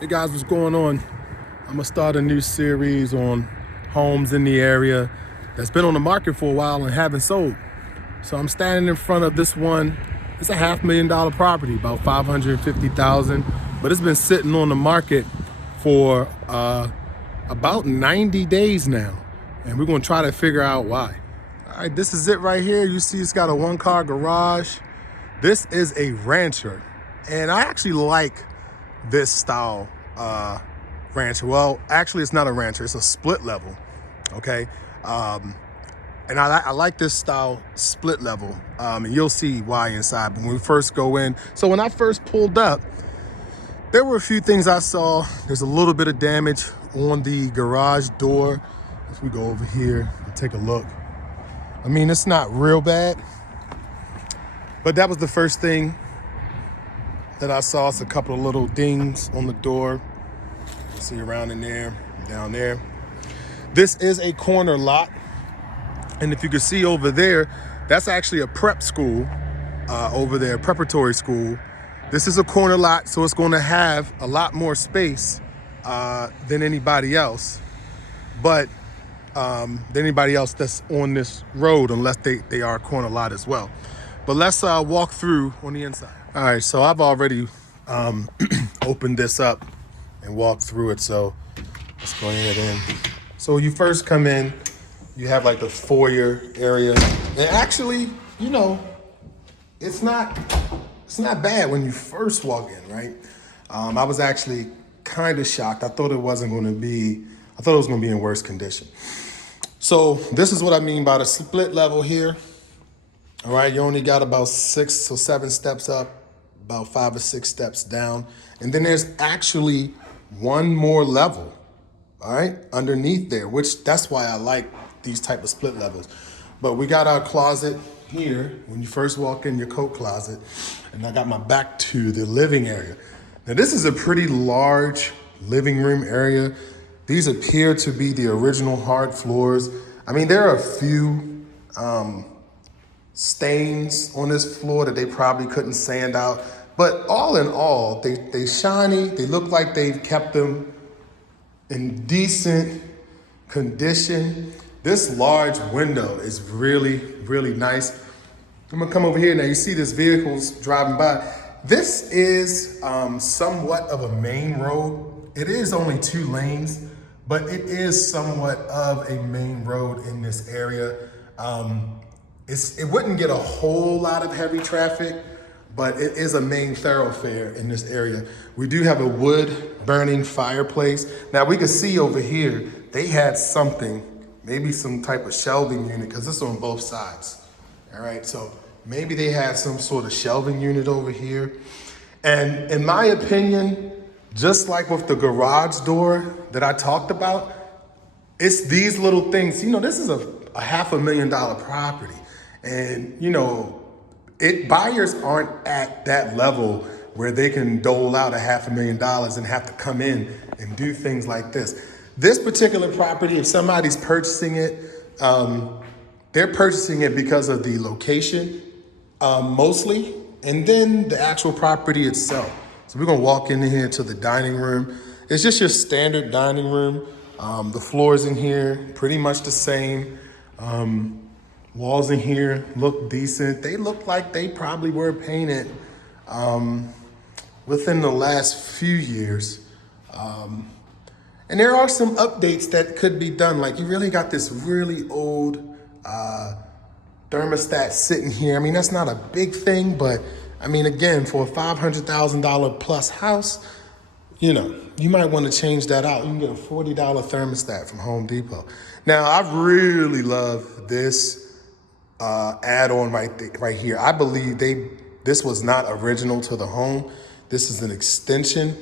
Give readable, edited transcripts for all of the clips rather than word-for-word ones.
Hey guys, what's going on? I'm gonna start a new series on homes in the area that's been on the market for a while and haven't sold. So I'm standing in front of this one. It's a $500,000 property, about 550,000, but it's been sitting on the market for about 90 days now, and we're gonna try to figure out why. All right, this is it right here. You see, it's got a one-car garage. This is a rancher, and I actually like this style rancher. Well, actually, it's not a rancher; it's a split level. Okay, and I like this style split level, and you'll see why inside. But when we first go in, so when I first pulled up, there were a few things I saw. There's a little bit of damage on the garage door. If we go over here and take a look, I mean, it's not real bad, but that was the first thing that I saw. It's a couple of little dings on the door. You see around in there, down there. This is a corner lot. And if you can see over there, that's actually a prep school over there, preparatory school. This is a corner lot, so it's going to have a lot more space than anybody else. But than anybody else that's on this road, unless they are a corner lot as well. But let's walk through on the inside. All right, so I've already opened this up and walked through it. So let's go ahead in. So when you first come in, you have like the foyer area. And actually, you know, it's not bad when you first walk in, right? I was actually kind of shocked. I thought it was going to be in worse condition. So this is what I mean by the split level here. All right, you only got about 6 or 7 steps up, about 5 or 6 steps down. And then there's actually one more level, all right, underneath there, which that's why I like these type of split levels. But we got our closet here when you first walk in, your coat closet, and I got my back to the living area. Now this is a pretty large living room area. These appear to be the original hard floors. I mean, there are a few stains on this floor that they probably couldn't sand out. But all in all, they shiny. They look like they've kept them in decent condition. This large window is really, really nice. I'm gonna come over here now. You see this vehicles driving by. This is somewhat of a main road. It is only 2 lanes, but it is somewhat of a main road in this area. It wouldn't get a whole lot of heavy traffic, but it is a main thoroughfare in this area. We do have a wood burning fireplace. Now we can see over here, they had something, maybe some type of shelving unit, because it's on both sides. All right, so maybe they had some sort of shelving unit over here. And in my opinion, just like with the garage door that I talked about, it's these little things. You know, this is a $500,000 property. And, you know, buyers aren't at that level where they can dole out $500,000 and have to come in and do things like this. This particular property, if somebody's purchasing it, they're purchasing it because of the location, mostly, and then the actual property itself. So we're gonna walk in here to the dining room. It's just your standard dining room. The floors in here, pretty much the same. Walls in here look decent. They look like they probably were painted within the last few years. And there are some updates that could be done. Like you really got this really old thermostat sitting here. I mean, that's not a big thing, but I mean, again, for a $500,000 plus house, you know, you might want to change that out. You can get a $40 thermostat from Home Depot. Now, I really love this add-on right here. I believe this was not original to the home. This is an extension,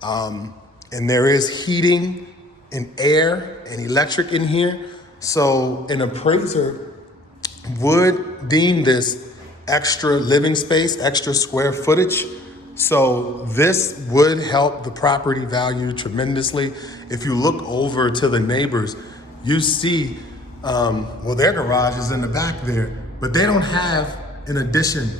and there is heating and air and electric in here. So an appraiser would deem this extra living space, extra square footage. So this would help the property value tremendously. If you look over to the neighbors, you see, well, their garage is in the back there, but they don't have an addition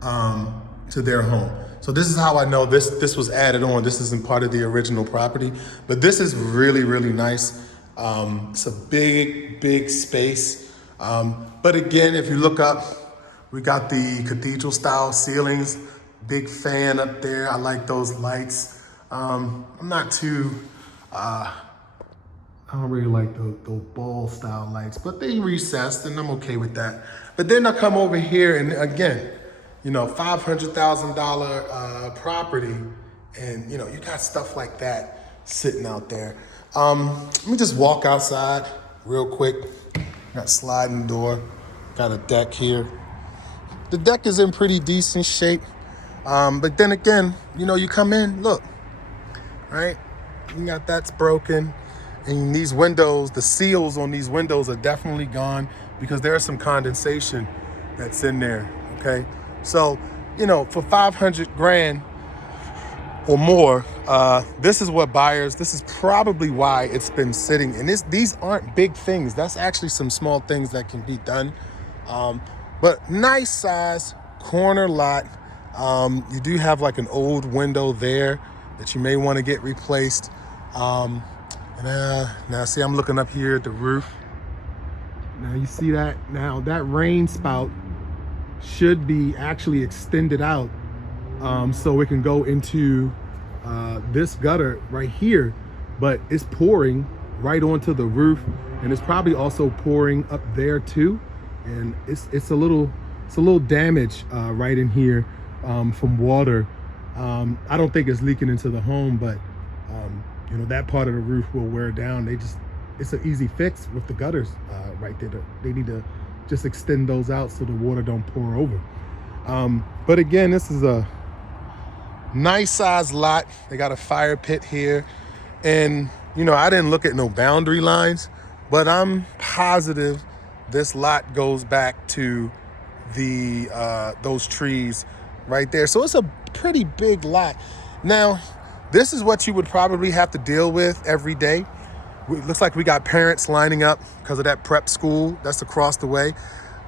to their home. So So this is how I know this was added on. This isn't part of the original property, but this is really, really nice. It's a big space. But again, if you look up, we got the cathedral style ceilings, big fan up there. I like those lights. I'm not too, I don't really like those ball style lights, but they recessed and I'm okay with that. But then I come over here and again, you know, $500,000 property, and you know, you got stuff like that sitting out there. Let me just walk outside real quick. Got sliding door, got a deck here. The deck is in pretty decent shape. But then again, you know, you come in, look, right? You got that's broken. And these windows, the seals on these windows are definitely gone because there's some condensation that's in there, okay? So, you know, for 500 grand or more, this is what buyers, this is probably why it's been sitting. And these aren't big things. That's actually some small things that can be done. But nice size corner lot. You do have like an old window there that you may want to get replaced. Now see, I'm looking up here at the roof. Now you see that? Now that rain spout should be actually extended out so it can go into this gutter right here, but it's pouring right onto the roof, and it's probably also pouring up there too. And it's a little damage right in here from water. I don't think it's leaking into the home, but you know, that part of the roof will wear down. It's an easy fix with the gutters right there. They need to just extend those out so the water don't pour over. But again, this is a nice size lot. They got a fire pit here. And, you know, I didn't look at no boundary lines, but I'm positive this lot goes back to those trees right there. So it's a pretty big lot. Now, this is what you would probably have to deal with every day. It looks like we got parents lining up because of that prep school that's across the way.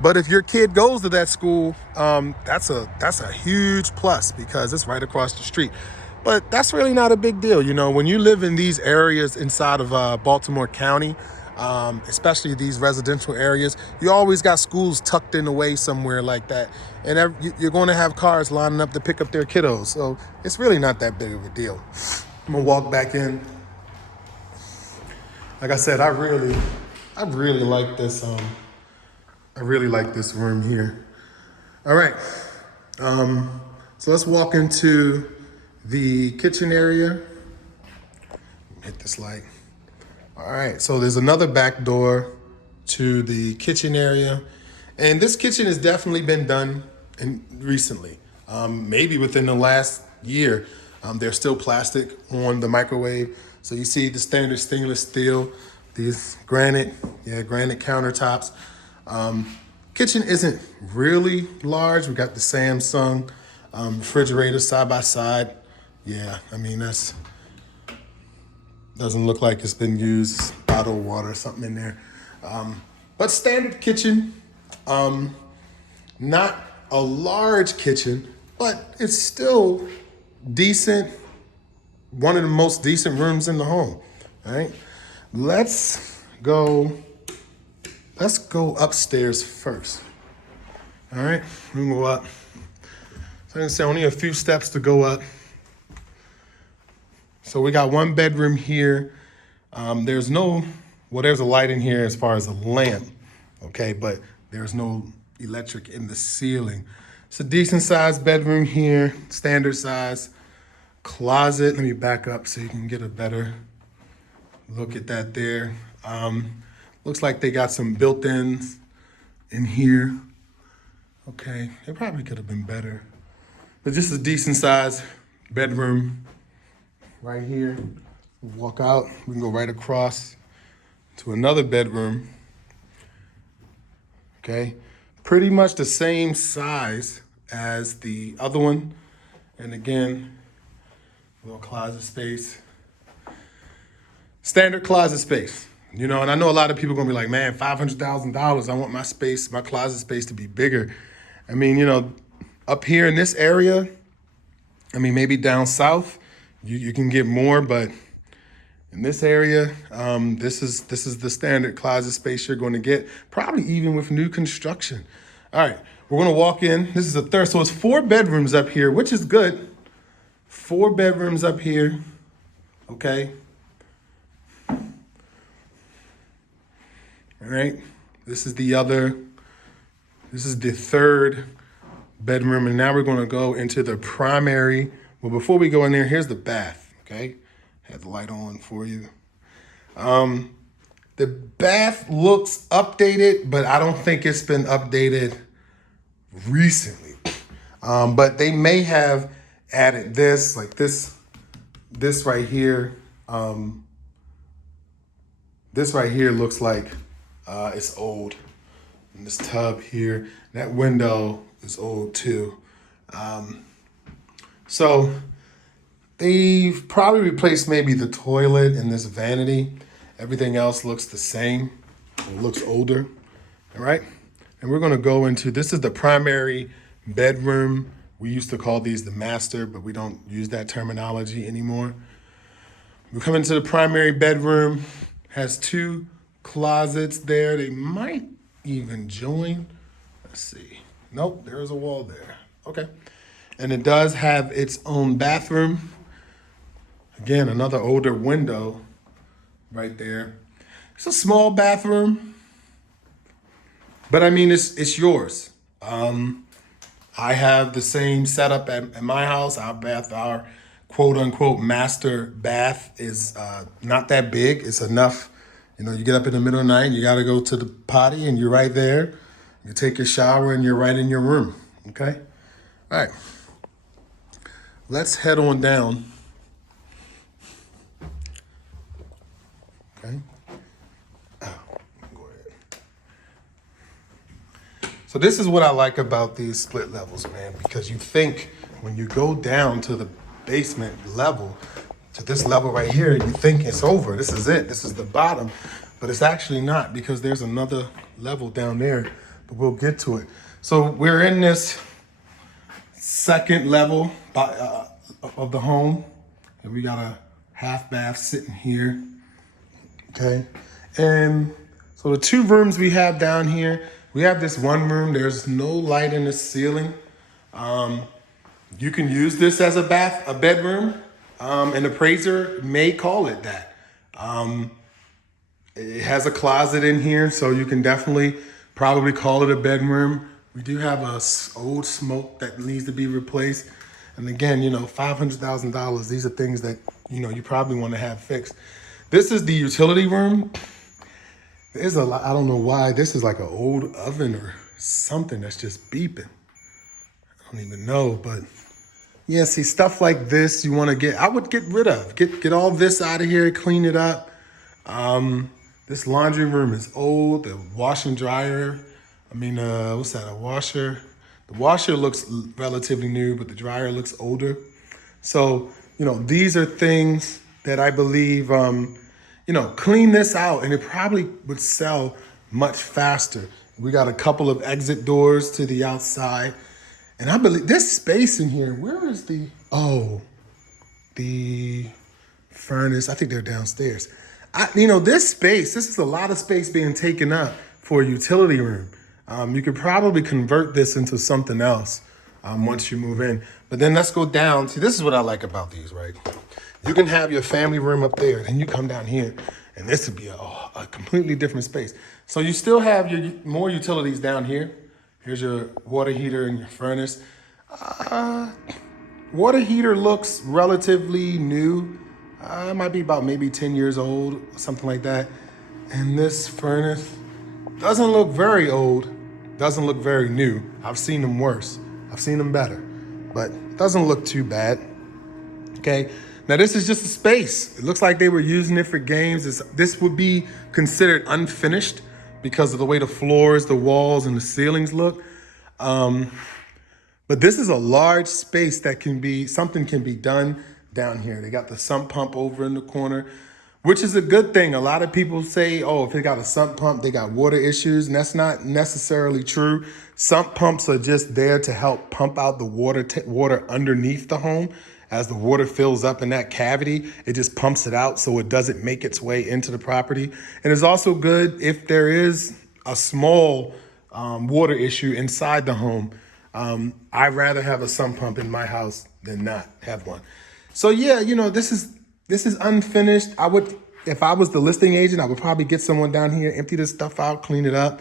But if your kid goes to that school, that's a huge plus because it's right across the street. But that's really not a big deal. You know, when you live in these areas inside of Baltimore County, especially these residential areas, you always got schools tucked in away somewhere like that. And you're going to have cars lining up to pick up their kiddos. So it's really not that big of a deal. I'm gonna walk back in. Like I said, I really like this. I really like this room here. All right. So let's walk into the kitchen area. Hit this light. All right, so there's another back door to the kitchen area. And this kitchen has definitely been done recently, maybe within the last year. There's still plastic on the microwave. So you see the standard stainless steel, these granite countertops. Kitchen isn't really large. We got the Samsung refrigerator side by side. Yeah, I mean, doesn't look like it's been used, bottled water or something in there. But standard kitchen, not a large kitchen, but it's still decent. One of the most decent rooms in the home, all right? Let's go upstairs first, all right? We can go up. So I can say only a few steps to go up. So we got one bedroom here. There's a light in here as far as a lamp, okay? But there's no electric in the ceiling. It's a decent sized bedroom here, standard size. Closet, let me back up so you can get a better look at that there. Looks like they got some built-ins in here. Okay, it probably could have been better. But just a decent sized bedroom right here. Walk out, we can go right across to another bedroom. Okay, pretty much the same size as the other one. And again, little closet space. Standard closet space. You know, and I know a lot of people are gonna be like, man, $500,000, I want my closet space to be bigger. I mean, you know, up here in this area, I mean, maybe down south, you can get more, but in this area, this is the standard closet space you're going to get, probably even with new construction. All right, we're going to walk in. This is a third, so it's 4 bedrooms up here, which is good. 4 bedrooms up here, okay? All right, this is the third bedroom, and now we're going to go into the primary. Well, before we go in there, here's the bath, okay? Have the light on for you. The bath looks updated, but I don't think it's been updated recently. But they may have added this, like this right here. This right here looks like it's old. And this tub here, that window is old too. So they've probably replaced maybe the toilet and this vanity. Everything else looks the same. It looks older, all right? And we're gonna go into, this is the primary bedroom. We used to call these the master, but we don't use that terminology anymore. We're coming to the primary bedroom. Has 2 closets there. They might even join. Let's see. Nope, there's a wall there. Okay. And it does have its own bathroom. Again, another older window right there. It's a small bathroom, but I mean, it's yours. I have the same setup at my house. Our quote unquote master bath is not that big. It's enough. You know, you get up in the middle of the night, you got to go to the potty, and you're right there. You take your shower, and you're right in your room. Okay? All right. Let's head on down. Okay. Oh, go ahead. So this is what I like about these split levels, man, because you think when you go down to the basement level, to this level right here, you think it's over. This is it. This is the bottom. But it's actually not, because there's another level down there, but we'll get to it. So we're in this second level of the home, and we got a half bath sitting here. Okay. And so the 2 rooms we have down here, we have this one room. There's no light in the ceiling. You can use this as a bedroom. An appraiser may call it that. It has a closet in here, so you can definitely probably call it a bedroom. We do have a old smoke that needs to be replaced. And again, you know, $500,000, these are things that, you know, you probably want to have fixed. This is the utility room. There's a lot, I don't know why, this is like an old oven or something that's just beeping. I don't even know, but yeah, see, stuff like this you want to I would get rid of. Get all this out of here, clean it up. This laundry room is old. The wash and dryer, what's that, a washer? The washer looks relatively new, but the dryer looks older. So, you know, these are things that I believe, clean this out and it probably would sell much faster. We got a couple of exit doors to the outside. And I believe this space in here, where is the furnace? I think they're downstairs. This is a lot of space being taken up for a utility room. You could probably convert this into something else once you move in. But then let's go down. See, this is what I like about these, right? You can have your family room up there, and you come down here, and this would be a completely different space. So you still have your more utilities down here. Here's your water heater and your furnace. Water heater looks relatively new. It might be about maybe 10 years old, something like that. And this furnace doesn't look very old, doesn't look very new. I've seen them worse. I've seen them better, but it doesn't look too bad. Okay, now this is just a space. It looks like they were using it for games. This would be considered unfinished because of the way the floors, the walls, and the ceilings look. But this is a large space that something can be done down here. They got the sump pump over in the corner. which is a good thing. A lot of people say, oh, if they got a sump pump, they got water issues. And that's not necessarily true. Sump pumps are just there to help pump out the water underneath the home. As the water fills up in that cavity, it just pumps it out so it doesn't make its way into the property. And it's also good if there is a small water issue inside the home. I'd rather have a sump pump in my house than not have one. So yeah, this is unfinished. If I was the listing agent, I would probably get someone down here, empty this stuff out, clean it up.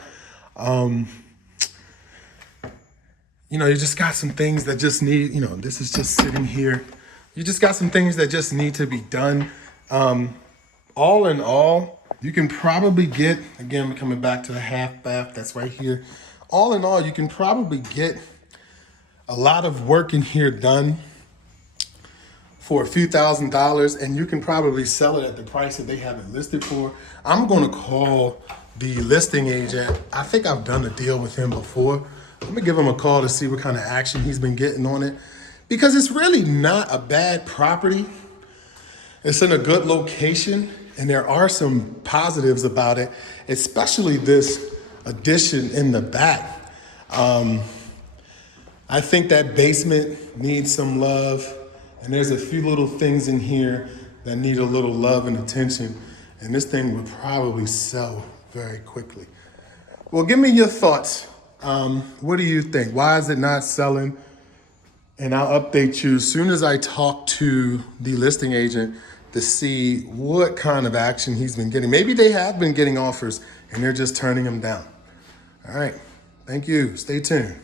You just got some things that just need, this is just sitting here. You just got some things that just need to be done. All in all, you can probably get, again, we're coming back to the half bath that's right here. All in all, you can probably get a lot of work in here done for a few $1,000s, and you can probably sell it at the price that they have it listed for. I'm gonna call the listing agent. I think I've done a deal with him before. Let me give him a call to see what kind of action he's been getting on it, because it's really not a bad property. It's in a good location, and there are some positives about it, especially this addition in the back. I think that basement needs some love, and there's a few little things in here that need a little love and attention, and this thing would probably sell very quickly. Well, give me your thoughts. What do you think? Why is it not selling? And I'll update you as soon as I talk to the listing agent to see what kind of action he's been getting. Maybe they have been getting offers and they're just turning them down. All right, thank you. Stay tuned.